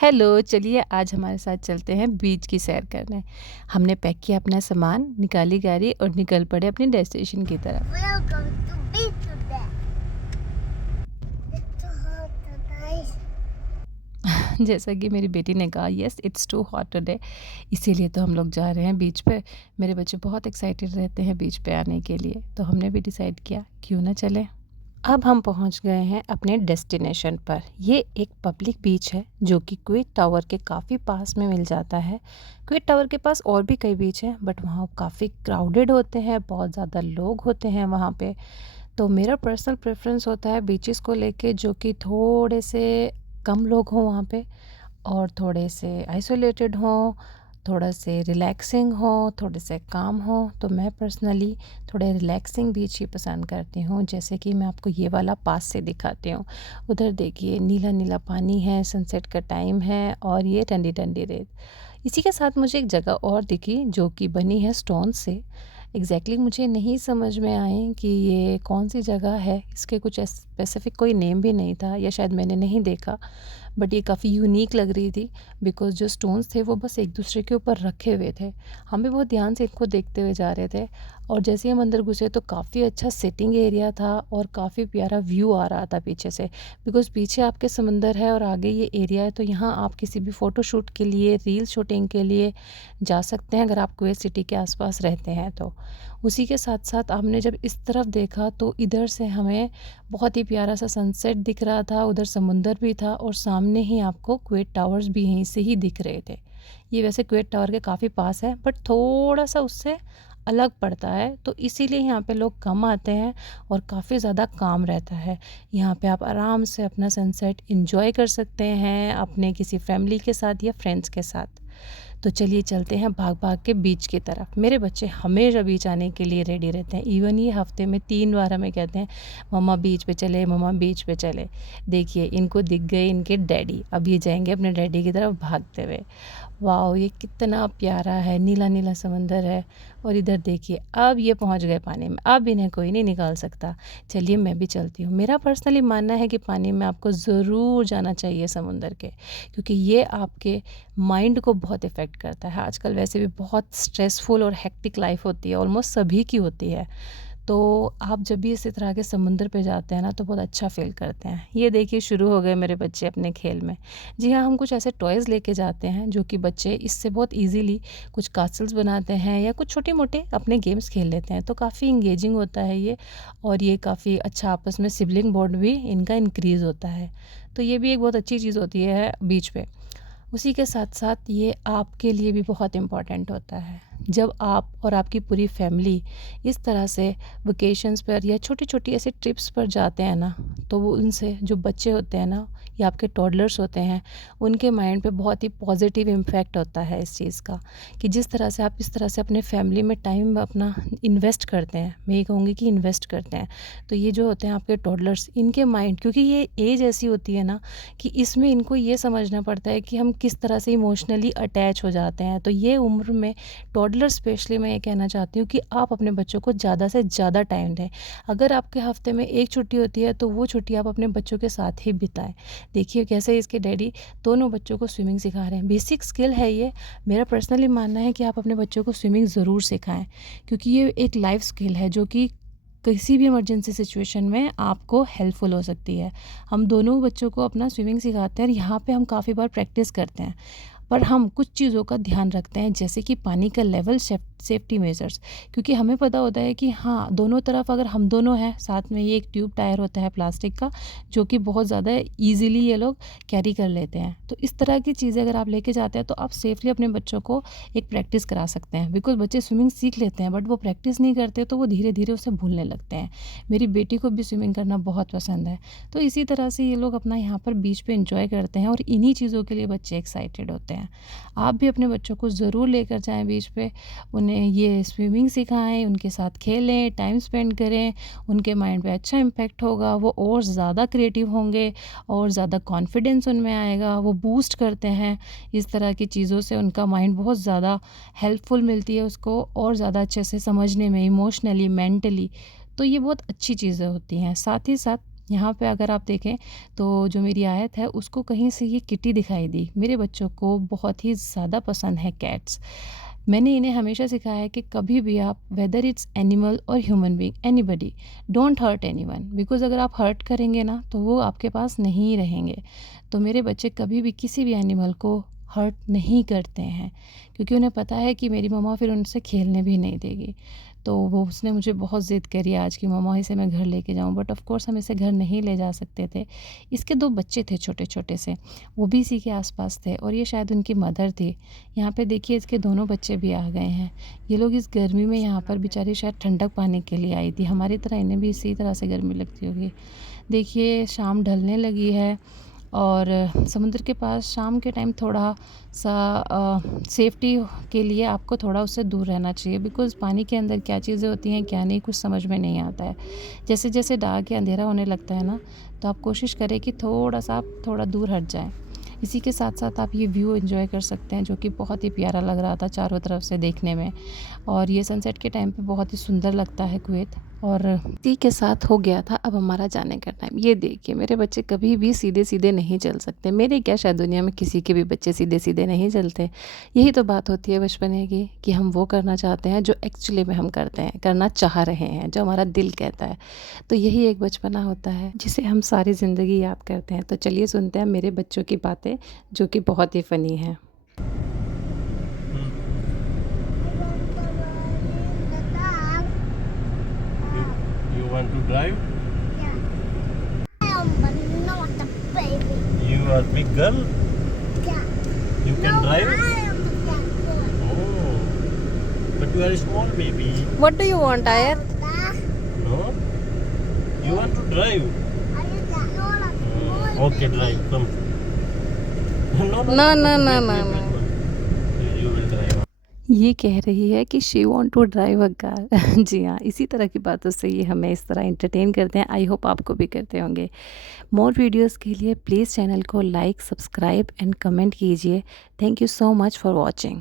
Hello, चलिए आज हमारे साथ चलते हैं बीच की सैर करने। हमने पैक किया अपना सामान, निकाली गाड़ी और निकल पड़े अपने डेस्टिनेशन की तरफ। Welcome to beach today. It's too hot today. जैसा कि मेरी बेटी ने कहा, yes it's too hot today, इसीलिए तो हम लोग जा रहे हैं बीच पे। मेरे बच्चे बहुत एक्साइटेड रहते हैं बीच पे आने के लिए, तो हमने भी डिसाइड किया क्यों ना चलें। अब हम पहुंच गए हैं अपने डेस्टिनेशन पर। ये एक पब्लिक बीच है जो कि क्विक टावर के काफ़ी पास में मिल जाता है। क्विक टावर के पास और भी कई बीच हैं, बट वहाँ काफ़ी क्राउडेड होते हैं, बहुत ज़्यादा लोग होते हैं वहाँ पे। तो मेरा पर्सनल प्रेफरेंस होता है बीचेस को लेके जो कि थोड़े से कम लोग हों वहाँ पे, और थोड़े से आइसोलेटेड हों, थोड़ा से रिलैक्सिंग हो, थोड़े से काम हो। तो मैं पर्सनली थोड़े रिलैक्सिंग बीच ही पसंद करती हूँ। जैसे कि मैं आपको ये वाला पास से दिखाती हूँ। उधर देखिए नीला नीला पानी है, सनसेट का टाइम है और ये ठंडी ठंडी रेत। इसी के साथ मुझे एक जगह और दिखी जो कि बनी है स्टोन से। एग्जैक्टली मुझे नहीं समझ में आए कि ये कौन सी जगह है, इसके कुछ स्पेसिफिक कोई नेम भी नहीं था या शायद मैंने नहीं देखा, बट ये काफ़ी यूनिक लग रही थी। बिकॉज़ जो स्टोन्स थे वो बस एक दूसरे के ऊपर रखे हुए थे। हम भी बहुत ध्यान से इनको देखते हुए जा रहे थे, और जैसे ही हम अंदर घुसे तो काफ़ी अच्छा सिटिंग एरिया था और काफ़ी प्यारा व्यू आ रहा था पीछे से। बिकॉज़ पीछे आपके समंदर है और आगे ये एरिया है, तो यहाँ आप किसी भी फ़ोटो शूट के लिए, रील शूटिंग के लिए जा सकते हैं अगर आप कुवैत सिटी के आसपास रहते हैं तो। उसी के साथ साथ हमने जब इस तरफ देखा तो इधर से हमें बहुत ही प्यारा सा सनसेट दिख रहा था, उधर समुंदर भी था और सामने ही आपको कुवैत टावर्स भी यहीं से ही दिख रहे थे। ये वैसे कुवैत टावर के काफ़ी पास है, बट थोड़ा-सा उससे अलग पड़ता है, तो इसीलिए यहाँ पे लोग कम आते हैं और काफ़ी ज़्यादा काम रहता है। यहाँ पे आप आराम से अपना सनसेट एन्जॉय कर सकते हैं, अपने किसी फैमिली के साथ या फ्रेंड्स के साथ। तो चलिए चलते हैं भाग-भाग के बीच की तरफ। मेरे बच्चे हमेशा बीच आने के लिए रेडी रहते हैं। इवन ये हफ़्ते में 3 बार हमें कहते हैं, मम्मा बीच पे चले, मम्मा बीच पे चले। देखिए इनको दिख गए इनके डैडी, अब ये जाएँगे अपने डैडी की तरफ भागते हुए। वाओ! ये कितना प्यारा है, नीला-नीला समंदर है और इधर देखिए अब ये पहुँच गए पानी में, अब इन्हें कोई नहीं निकाल सकता। चलिए मैं भी चलती हूँ। मेरा पर्सनली मानना है कि पानी में आपको ज़रूर जाना चाहिए समुंदर के, क्योंकि ये आपके माइंड को बहुत इफ़ेक्ट करता है। आजकल वैसे भी बहुत स्ट्रेसफुल और हेक्टिक लाइफ़ होती है, ऑलमोस्ट सभी की होती है। तो आप जब भी इसी तरह के समुंदर पे जाते हैं ना तो बहुत अच्छा फ़ील करते हैं। ये देखिए शुरू हो गए मेरे बच्चे अपने खेल में। जी हाँ, हम कुछ ऐसे टॉयज़ लेके जाते हैं जो कि बच्चे इससे बहुत ईज़िली कुछ कास्टल्स बनाते हैं या कुछ छोटे-मोटे अपने गेम्स खेल लेते हैं। तो काफ़ी एंगेजिंग होता है ये, और ये काफ़ी अच्छा आपस में सिबलिंग बॉन्ड भी इनका इंक्रीज़ होता है। तो ये भी एक बहुत अच्छी चीज़ होती है बीच पे। उसी के साथ-साथ ये आपके लिए भी बहुत इम्पोर्टेंट होता है। जब आप और आपकी पूरी फैमिली इस तरह से वेकेशंस पर या छोटी-छोटी ऐसे ट्रिप्स पर जाते हैं ना, तो वो उनसे जो बच्चे होते हैं ना या आपके टॉडलर्स होते हैं, उनके माइंड पे बहुत ही पॉज़िटिव इम्पैक्ट होता है इस चीज़ का, कि जिस तरह से आप इस तरह से अपने फैमिली में टाइम अपना इन्वेस्ट करते हैं, मैं ये कहूँगी कि इन्वेस्ट करते हैं, तो ये जो होते हैं आपके टॉडलर्स, इनके माइंड, क्योंकि ये एज ऐसी होती है ना कि इसमें इनको ये समझना पड़ता है कि हम किस तरह से इमोशनली अटैच हो जाते हैं। तो ये उम्र में टॉडलर स्पेशली मैं ये कहना चाहती हूँ कि आप अपने बच्चों को ज़्यादा से ज़्यादा टाइम दें। अगर आपके हफ़्ते में 1 छुट्टी होती है तो वो छुट्टी आप अपने बच्चों के साथ ही बिताएँ। देखिए कैसे इसके डैडी दोनों बच्चों को स्विमिंग सिखा रहे हैं। बेसिक स्किल है ये। मेरा पर्सनली मानना है कि आप अपने बच्चों को स्विमिंग ज़रूर सिखाएँ, क्योंकि ये एक लाइफ़ स्किल है जो कि किसी भी इमरजेंसी सिचुएशन में आपको हेल्पफुल हो सकती है। हम दोनों बच्चों को अपना स्विमिंग सिखाते हैं और यहाँ पे हम काफ़ी बार प्रैक्टिस करते हैं। पर हम कुछ चीज़ों का ध्यान रखते हैं, जैसे कि पानी का लेवल, सेफ्टी मेजर्स, क्योंकि हमें पता होता है कि हाँ, दोनों तरफ अगर हम दोनों हैं, साथ में ये एक ट्यूब टायर होता है प्लास्टिक का, जो कि बहुत ज़्यादा ईज़िली ये लोग कैरी कर लेते हैं। तो इस तरह की चीज़ें अगर आप लेके जाते हैं तो आप सेफ़ली अपने बच्चों को एक प्रैक्टिस करा सकते हैं। बिकॉज़ बच्चे स्विमिंग सीख लेते हैं, बट वो प्रैक्टिस नहीं करते तो वो धीरे-धीरे उसे भूलने लगते हैं। मेरी बेटी को भी स्विमिंग करना बहुत पसंद है। तो इसी तरह से ये लोग अपना यहाँ पर बीच पे एन्जॉय करते हैं और इन्हीं चीज़ों के लिए बच्चे एक्साइटेड होते हैं। आप भी अपने बच्चों को ज़रूर लेकर जाएँ बीच पे, उन्हें ये स्विमिंग सिखाएँ, उनके साथ खेलें, टाइम स्पेंड करें, उनके माइंड पे अच्छा इम्पैक्ट होगा, वो और ज़्यादा क्रिएटिव होंगे और ज़्यादा कॉन्फिडेंस उनमें आएगा, वो बूस्ट करते हैं। इस तरह की चीज़ों से उनका माइंड बहुत ज़्यादा हेल्पफुल मिलती है उसको और ज़्यादा अच्छे से समझने में, इमोशनली, मेंटली। तो ये बहुत अच्छी चीज़ें होती हैं। साथ ही साथ यहाँ पे अगर आप देखें तो जो मेरी आयत है उसको कहीं से ये किटी दिखाई दी। मेरे बच्चों को बहुत ही ज़्यादा पसंद है कैट्स। मैंने इन्हें हमेशा सिखाया है कि कभी भी आप वेदर इट्स एनिमल और human being anybody, don't hurt anyone, because अगर आप हर्ट करेंगे ना तो वो आपके पास नहीं रहेंगे। तो मेरे बच्चे कभी भी किसी भी एनिमल को हर्ट नहीं करते हैं, क्योंकि उन्हें पता है कि मेरी मम्मा फिर उनसे खेलने भी नहीं देगी। तो वो उसने मुझे बहुत ज़िद करी आज कि मम्मा इसे मैं घर लेके जाऊँ, बट ऑफ़ कोर्स हम इसे घर नहीं ले जा सकते थे। इसके 2 बच्चे थे छोटे-छोटे से, वो भी इसी के आस-पास थे और ये शायद उनकी मदर थी। यहाँ पे देखिए इसके दोनों बच्चे भी आ गए हैं। ये लोग इस गर्मी में यहाँ पर बेचारी शायद ठंडक पाने के लिए आई थी। हमारी तरह इन्हें भी इसी तरह से गर्मी लगती होगी। देखिए शाम ढलने लगी है और समुद्र के पास शाम के टाइम थोड़ा सा सेफ्टी के लिए आपको थोड़ा उससे दूर रहना चाहिए, बिकॉज़ पानी के अंदर क्या चीज़ें होती हैं क्या नहीं कुछ समझ में नहीं आता है। जैसे जैसे डार्क या अंधेरा होने लगता है ना, तो आप कोशिश करें कि थोड़ा-सा आप थोड़ा दूर हट जाएँ। इसी के साथ-साथ आप ये व्यू एन्जॉय कर सकते हैं, जो कि बहुत ही प्यारा लग रहा था चारों तरफ से देखने में। और ये सनसेट के टाइम पे बहुत ही सुंदर लगता है कुवैत। और इसी के साथ हो गया था अब हमारा जाने का टाइम। ये देखिए मेरे बच्चे कभी भी सीधे-सीधे नहीं चल सकते। मेरे क्या शायद दुनिया में किसी के भी बच्चे सीधे-सीधे नहीं चलते। यही तो बात होती है बचपने की, कि हम वो करना चाहते हैं जो एक्चुअली में हम करते हैं, करना चाह रहे हैं, जो हमारा दिल कहता है। तो यही एक बचपना होता है जिसे हम सारी ज़िंदगी याद करते हैं। तो चलिए सुनते हैं मेरे बच्चों की बातें, जो कि बहुत ही फ़नी हैं। I want to ride in the dark. You want to drive? Yeah. I am but not a baby. You are big girl. Yeah. You can No, drive. I am the young girl. Oh, but you are a small baby. What do you want, Ayat? No. You want to drive? I am the not a small Okay, baby. drive. Come. No, No, no, no, wait, no, wait, no. wait. You will drive. ये कह रही है कि she want to drive a car. जी हाँ, इसी तरह की बातों से ये हमें इस तरह एंटरटेन करते हैं। आई होप आपको भी करते होंगे। मोर वीडियोस के लिए प्लीज़ चैनल को लाइक, सब्सक्राइब एंड कमेंट कीजिए। Thank you so much for watching.